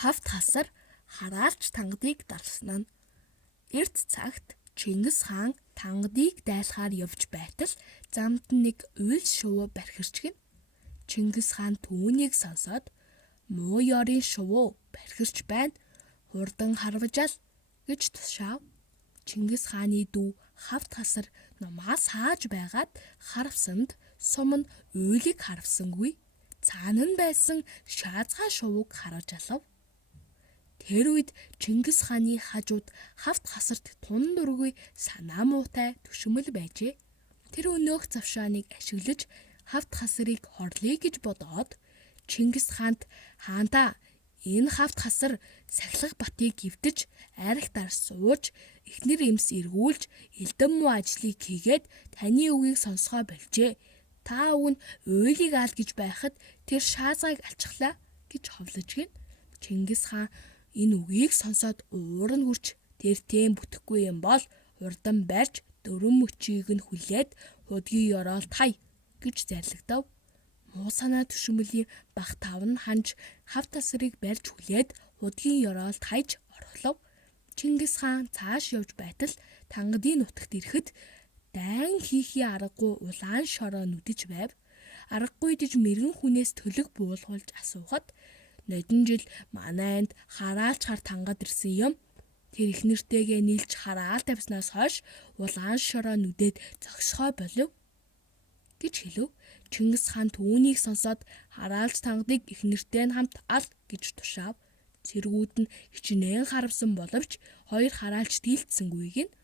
Хавт хасар хараалч тангадыг дарласан нь. Эрт цагт Чингис хаан тангадыг дайлахаар явж байтал замд нэг уйл шувуу бархирчгэн. Чингис хаан түүнийг сонсоод "Муу ёрын шувуу бархирч байна. Хурдан харважаал" гэж тушаав. Чингис хааны дүү Хавт хасар номаа сааж байгаад харвсанд сум нь уйлыг харвсангүй. Цаана нь байсан шаазгай шувууг харж алав. Тэр үед Чингис хааны хажууд Хавт хасарт тун дургүй санаа муутай түшмэл байжээ. Тэр өнөөх завшааныг ашиглаж Хавт хасарыг хорлоё гэж бодоод Чингис хаанд "Хаантаа энэ Хавт хасар сахилга батыг гівдэж арх дар сууж эхнэр эмс эргүүлж элдэн муу ажлыг хийгээд таны үгийг сонсгоо болжээ. Та өг нь уйлыг аал гэж байхад тэр шаазгайг алчглаа" гэж ховлож гин. Чингис хаан энэ үгийг сонсоод уур нь хүрч "Тэр тийм бүтэхгүй юм бол хурдан барьж 4 мөчийг нь хүлээд худгийн ёроолт хай" гэж зарлагдав. Муу санаа түшмэлийн бах тав нь ханж Хавт хасарыг барьж хүлээд худгийн ёроолт хайж орхлов. Чингис хаан цааш явж байтал тангадын нутагт ирэхэд дайн хийхий аргагүй улаан шороо нүдэж байв. Аргагүй дэж мэрэгэн хүнээс төлөг буулгуулж асуухад "Нодон жил манай энд хараалч хар тангад ирсэн юм. Тэр их нэртэйгээ нийлж хараал тавьснаас хойш улаан шороо нүдээд зогсохоо болов" гэж хэлв. Чингис хаан түүнийг сонсоод хараалч тангадыг их нэртэй нь хамт ал гэж тушаав. Цэргүүд нь хичнээн харвсан боловч хоёр хараалч дийлдсэнгүйг нь.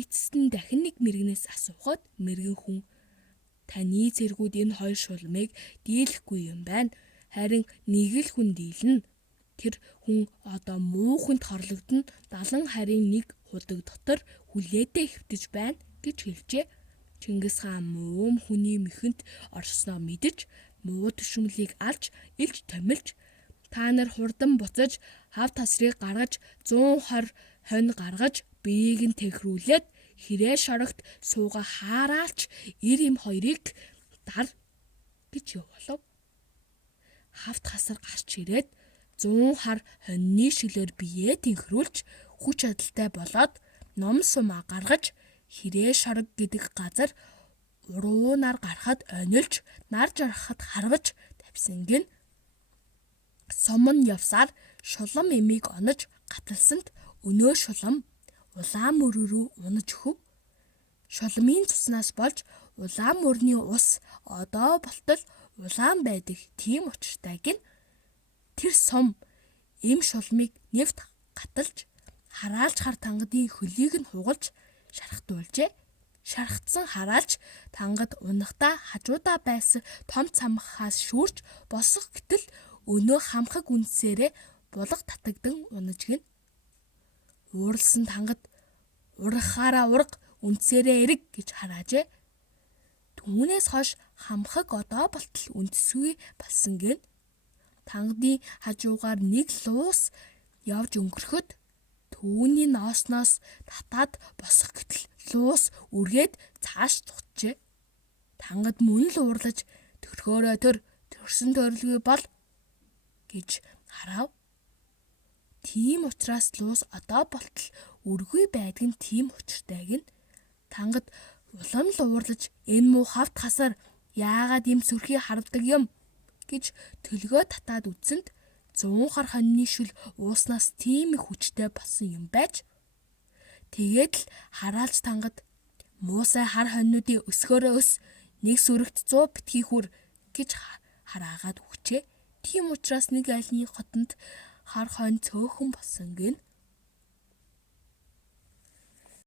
Эцэст нь дахин нэг мэрэгнээс асуухад мэрэгэн хүн "Таны цэргүүд энэ хоёр шулмыг дийлэхгүй юм байна. Харин нэг л хүн дийлнэ. Тэр хүн одоо муу хүнд хорлогдно. 70 харин нэг худаг дотор хүлээдээ хэвтэж байна" гэж хэлжээ. Чингис хаан муу хүний мэхэнд орсноо мэдэж муу түшмэлийг алж илж томилж "Та нар хурдан буцаж Хавт хасрыг гаргаж 120 хонь гаргаж биеийг нь тэгрүүлээд хэрээ шорогт сууга хараалч ир им хоёрыг дар" гэж явуулав. Хавт хасар гарч ирээд 100 хар хоньны шилээр биеэ тэнхрүүлж хүч чадалтай болоод ном сумаа гаргаж хэрээ шорог гэдэг газар уруу нар гарахад онилж нар жаргахад харваж тавьсан гин. Сум нь явсаар шулам эмийг онож гаталсанд өнөө шулам улаан мөрөө рүү унаж өгөв. Шуламын цуснаас болж улаан мөрний ус одоо болтол улаан байдаг тийм учиртай гин. Тэр сум эм шулмыг нэвт гаталж хараалч хар тангадын хөлийг нь хугалж шархтуулжээ. Шархтсан хараалч тангад унахдаа хажуудаа байсан том цамхаас шүүрч босох гэтэл өнөө хамхаг үндсээрээ булга татагдан унаж гин. Ууралсан тангад "Ургахаараа урга, үндсээрээ эрэг" гэж хараажээ. Түүнээс хойш хамхаг одоо болтол үндсгүй болсон гин. Тангадын хажуугаар нэг луус явж өнгөрөхөд түүний ноосноос татаад босох гэтэл луус үргээд цааш зугтжээ. Тангад мөн л уурлаж "Төрхөөрөө төр, төрсөн төрөлгүй бол" гэж харав. Тийм учраас луус одоо болтол үргүй байдаг нь тийм учиртай гин. Тангад улам л уурлаж "Энэ муу Хавт хасар яагаад ийм сүрхий харвдаг юм" гэж төлгөө татаад үзсэнд 100 хар хоньны шүл ууснаас тийм их хүчтэй болсон юм байж. Тэгээд л хараалч тангад "Муусай хар хоньнуудын өсгөөрөө өс, нэг сүрэгт 100 битгий хүр" гэж хараагаад өгчээ. Тийм учраас нэг айлны хотонд хар хонь цөөхөн болсон гин.